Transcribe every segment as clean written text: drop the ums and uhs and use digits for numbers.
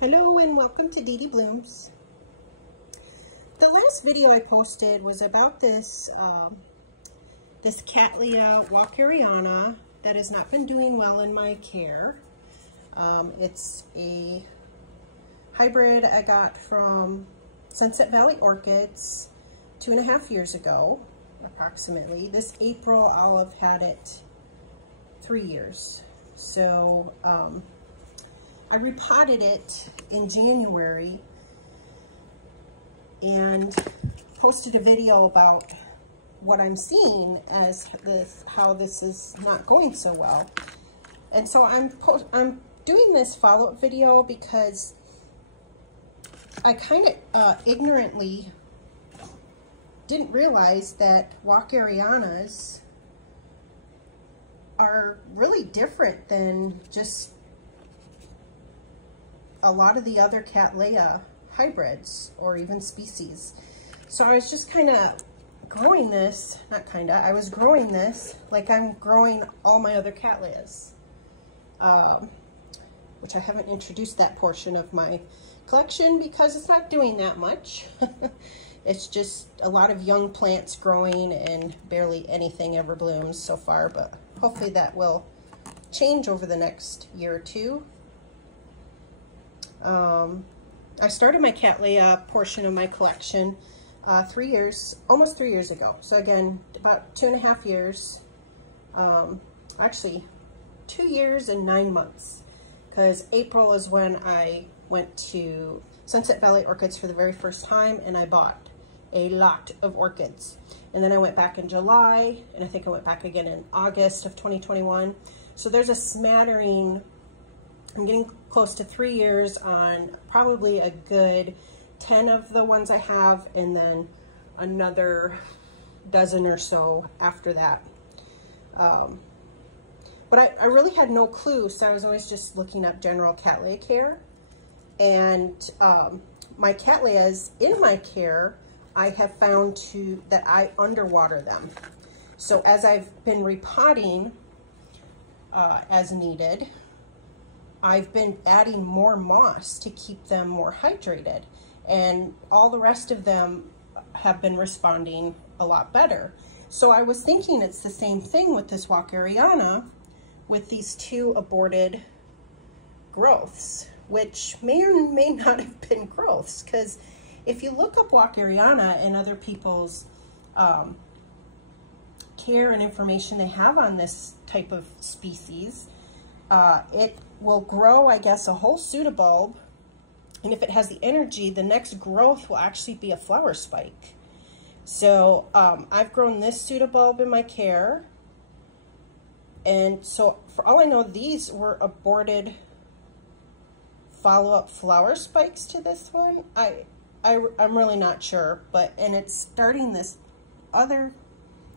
Hello and welcome to Dee Dee Blooms. The last video I posted was about this this Cattleya walkeriana that has not been doing well in my care. It's a hybrid I got from Sunset Valley Orchids 2.5 years ago, approximately. This April I'll have had it 3 years. So I repotted it in January and posted a video about what I'm seeing as how this is not going so well. And so I'm doing this follow-up video because I kind of ignorantly didn't realize that walkerianas are really different than just a lot of the other Cattleya hybrids or even species. So I was just kind of growing this, I was growing this like I'm growing all my other Cattleyas, which I haven't introduced that portion of my collection because it's not doing that much. It's just a lot of young plants growing and barely anything ever blooms so far, but hopefully that will change over the next year or two. I started my Cattleya portion of my collection almost 3 years ago. So again, about 2.5 years, actually 2 years and 9 months, because April is when I went to Sunset Valley Orchids for the very first time and I bought a lot of orchids. And then I went back in July, and I think I went back again in August of 2021. So there's a smattering. I'm getting close to 3 years on probably a good 10 of the ones I have, and then another dozen or so after that. But I really had no clue, so I was always just looking up general Cattleya care. And my Cattleyas in my care, I have found that I underwater them. So as I've been repotting as needed, I've been adding more moss to keep them more hydrated, and all the rest of them have been responding a lot better. So I was thinking it's the same thing with this walkeriana with these 2 aborted growths, which may or may not have been growths, because if you look up walkeriana and other people's care and information they have on this type of species, it will grow, I guess, a whole pseudobulb, and if it has the energy, the next growth will actually be a flower spike. So I've grown this pseudobulb in my care, and so for all I know, these were aborted follow-up flower spikes to this one. I'm really not sure, and it's starting this other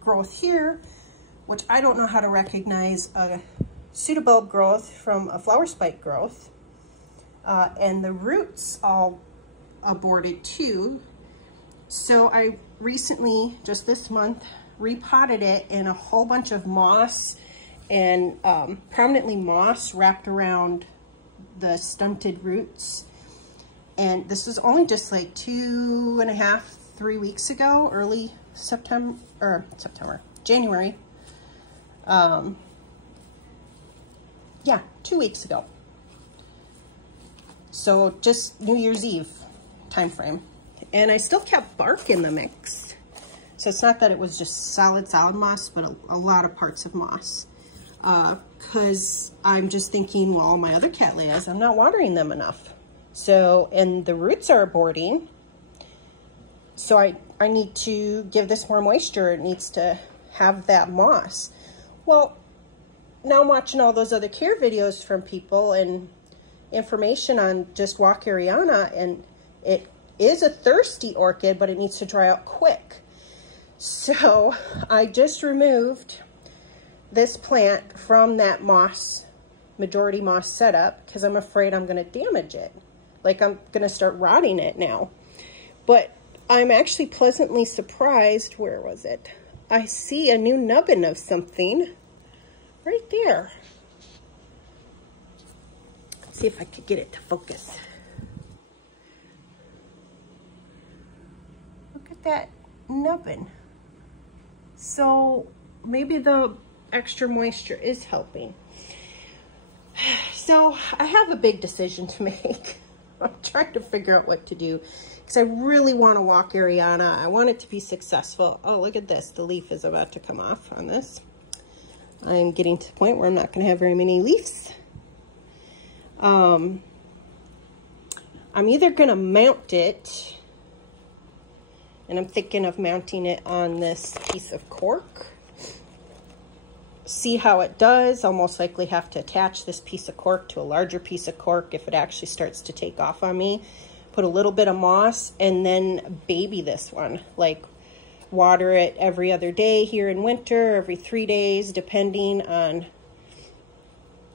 growth here, which I don't know how to recognize a pseudobulb growth from a flower spike growth, and the roots all aborted too. So I recently, just this month, repotted it in a whole bunch of moss and prominently moss wrapped around the stunted roots. And this was only just like 2.5, 3 weeks ago, early January. Yeah, 2 weeks ago. So just New Year's Eve time frame. And I still kept bark in the mix. So it's not that it was just solid moss, but a lot of parts of moss. Because I'm just thinking, well, all my other Cattleyas, I'm not watering them enough. So, and the roots are aborting. So I need to give this more moisture. It needs to have that moss. Well, now I'm watching all those other care videos from people and information on just walkeriana, and it is a thirsty orchid, but it needs to dry out quick. So I just removed this plant from that moss, majority moss setup, because I'm afraid I'm going to damage it. Like I'm going to start rotting it now. But I'm actually pleasantly surprised. Where was it? I see a new nubbin of something right there. Let's see if I could get it to focus. that nubbin. So maybe the extra moisture is helping. So I have a big decision to make. I'm trying to figure out what to do because I really want to walkeriana. I want it to be successful. Oh, look at this. The leaf is about to come off on this. I'm getting to the point where I'm not going to have very many leaves. I'm either going to mount it, and I'm thinking of mounting it on this piece of cork. See how it does. I'll most likely have to attach this piece of cork to a larger piece of cork if it actually starts to take off on me. Put a little bit of moss and then baby this one. Like water it every other day here in winter, every 3 days, depending on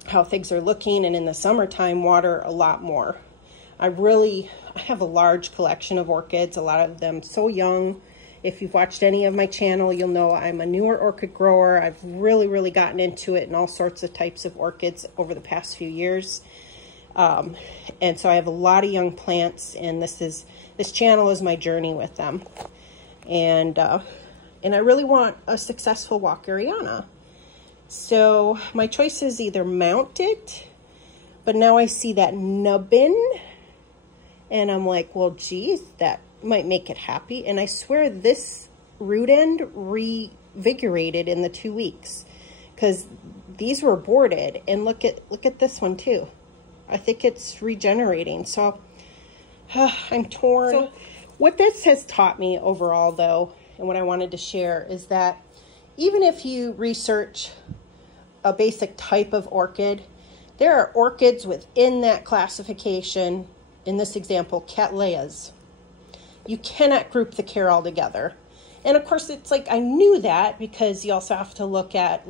how things are looking. And in the summertime, water a lot more. I have a large collection of orchids, a lot of them so young. If you've watched any of my channel, you'll know I'm a newer orchid grower. I've really gotten into it in all sorts of types of orchids over the past few years. And so I have a lot of young plants, and this channel is my journey with them. And I really want a successful walkeriana. So my choice is either mount it, but now I see that nubbin, and I'm like, well, geez, that might make it happy. And I swear this root end revigorated in the 2 weeks, because these were aborted. And look at this one too. I think it's regenerating. So I'm torn. So what this has taught me overall, though, and what I wanted to share, is that even if you research a basic type of orchid, there are orchids within that classification. In this example, Cattleyas. You cannot group the care all together. And of course, it's like, I knew that, because you also have to look at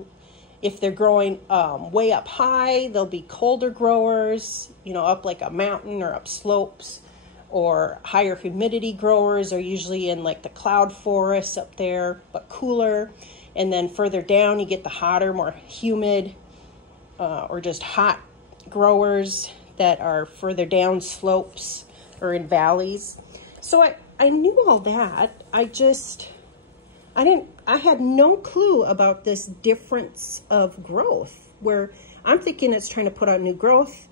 if they're growing way up high, they'll be colder growers, you know, up like a mountain or up slopes, or higher humidity growers are usually in like the cloud forests up there, but cooler. And then further down, you get the hotter, more humid, or just hot growers that are further down slopes or in valleys. So I knew all that. I had no clue about this difference of growth, where I'm thinking it's trying to put on new growth,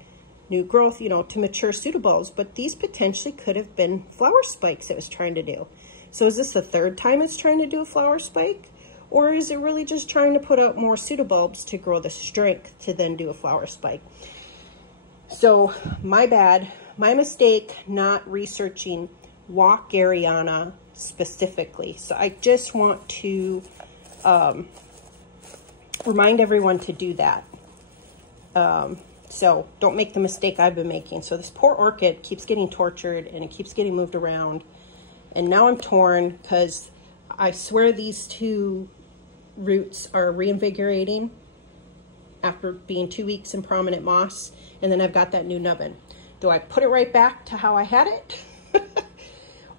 you know, to mature pseudobulbs, but these potentially could have been flower spikes it was trying to do. So is this the third time it's trying to do a flower spike? Or is it really just trying to put out more pseudobulbs to grow the strength to then do a flower spike? So my bad, my mistake not researching walkeriana specifically. So I just want to remind everyone to do that. So don't make the mistake I've been making. So this poor orchid keeps getting tortured, and it keeps getting moved around. And now I'm torn, because I swear these two roots are reinvigorating after being 2 weeks in prominent moss. And then I've got that new nubbin. Do I put it right back to how I had it?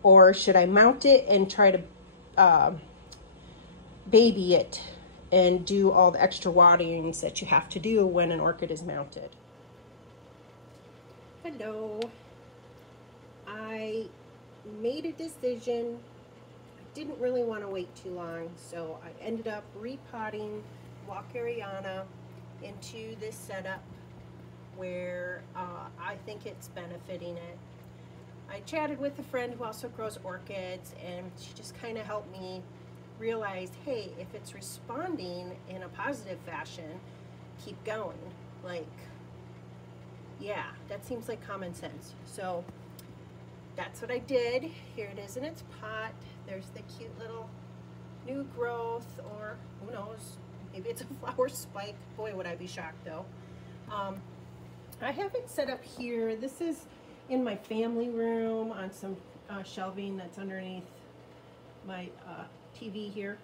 Or should I mount it and try to baby it and do all the extra waterings that you have to do when an orchid is mounted? Hello. I made a decision. I didn't really want to wait too long, so I ended up repotting walkeriana into this setup where I think it's benefiting it. I chatted with a friend who also grows orchids, and she just kind of helped me realize, hey, if it's responding in a positive fashion, keep going. Like, yeah, that seems like common sense. So that's what I did. Here it is in its pot. There's the cute little new growth, or who knows, maybe it's a flower spike. Boy, would I be shocked though. I have it set up here. This is in my family room on some shelving that's underneath my TV here.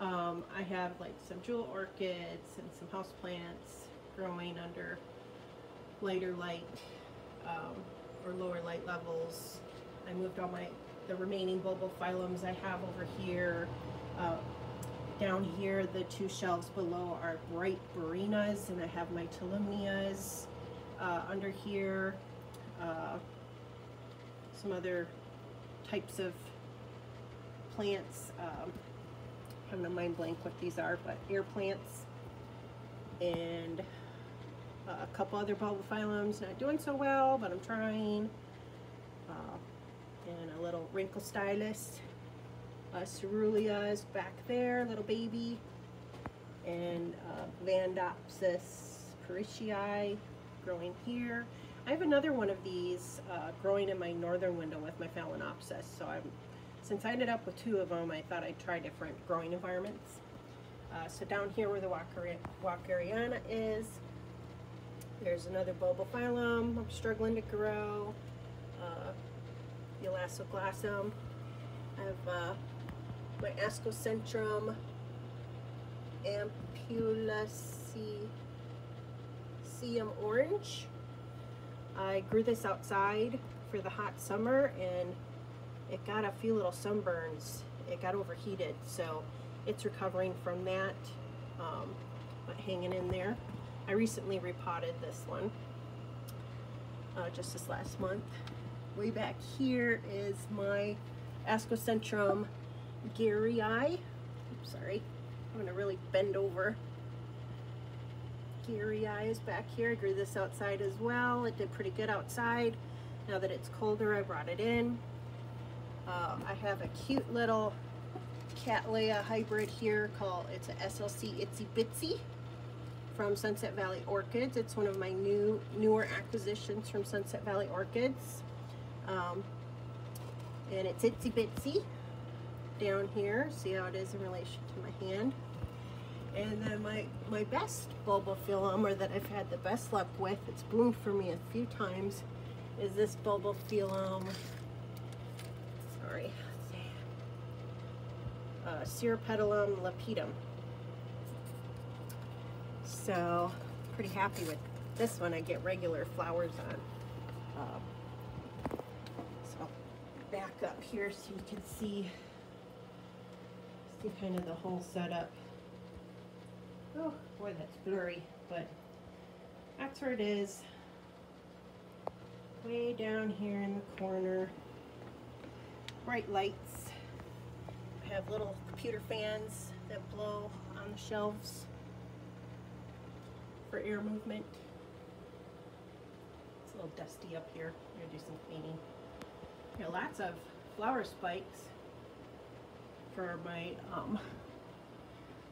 I have like some jewel orchids and some house plants growing under lighter light or lower light levels. I moved all the remaining bulbophyllums I have over here. Down here, the two shelves below are bright Barrinas, and I have my Tolumnias under here. Some other types of plants. I'm gonna mind blank what these are, but air plants, and a couple other bulbophyllums. Not doing so well, but I'm trying. And a little wrinkle stylus. Ceruleas is back there, little baby. And Vandopsis parishii growing here. I have another one of these growing in my northern window with my Phalaenopsis. So since I ended up with two of them, I thought I'd try different growing environments. So down here where the walkeriana is, there's another bulbophyllum I'm struggling to grow. The Elastoglossom. I have my Ascocentrum Ampullaceum orange. I grew this outside for the hot summer and it got a few little sunburns. It got overheated, so it's recovering from that, but hanging in there. I recently repotted this one just this last month. Way back here is my Ascocentrum garryi. Oops, sorry, I'm gonna really bend over. Garryi is back here. I grew this outside as well. It did pretty good outside. Now that it's colder, I brought it in. I have a cute little Cattleya hybrid here called, it's a SLC Itsy Bitsy from Sunset Valley Orchids. It's one of my newer acquisitions from Sunset Valley Orchids. And it's itsy bitsy down here. See how it is in relation to my hand. And then my best bulbophyllum, or that I've had the best luck with, it's bloomed for me a few times, is this bulbophyllum, sorry, Ceropetalum lepidum. So, pretty happy with this one. I get regular flowers on. So, back up here so you can see kind of the whole setup. Oh boy, that's blurry, but that's where it is. Way down here in the corner. Bright lights. I have little computer fans that blow on the shelves for air movement. It's a little dusty up here. I'm gonna do some cleaning. Got lots of flower spikes for my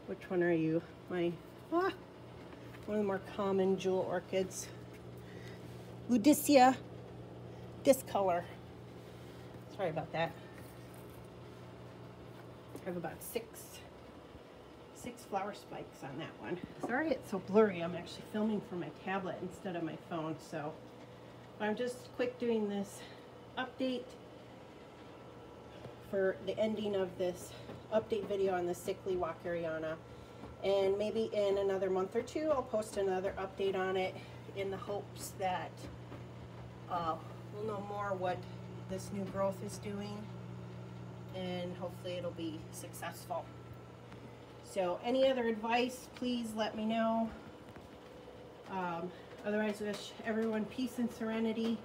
which one are you? My one of the more common jewel orchids. Ludicea discolor. Sorry about that. I have about six flower spikes on that one. Sorry it's so blurry. I'm actually filming from my tablet instead of my phone, so I'm just quick doing this update for the ending of this update video on the sickly walkeriana. And maybe in another month or two I'll post another update on it in the hopes that we'll know more what this new growth is doing, and hopefully it'll be successful. So any other advice, please let me know. Otherwise, wish everyone peace and serenity,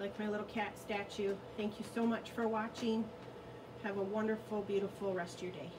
like my little cat statue. Thank you so much for watching. Have a wonderful, beautiful rest of your day.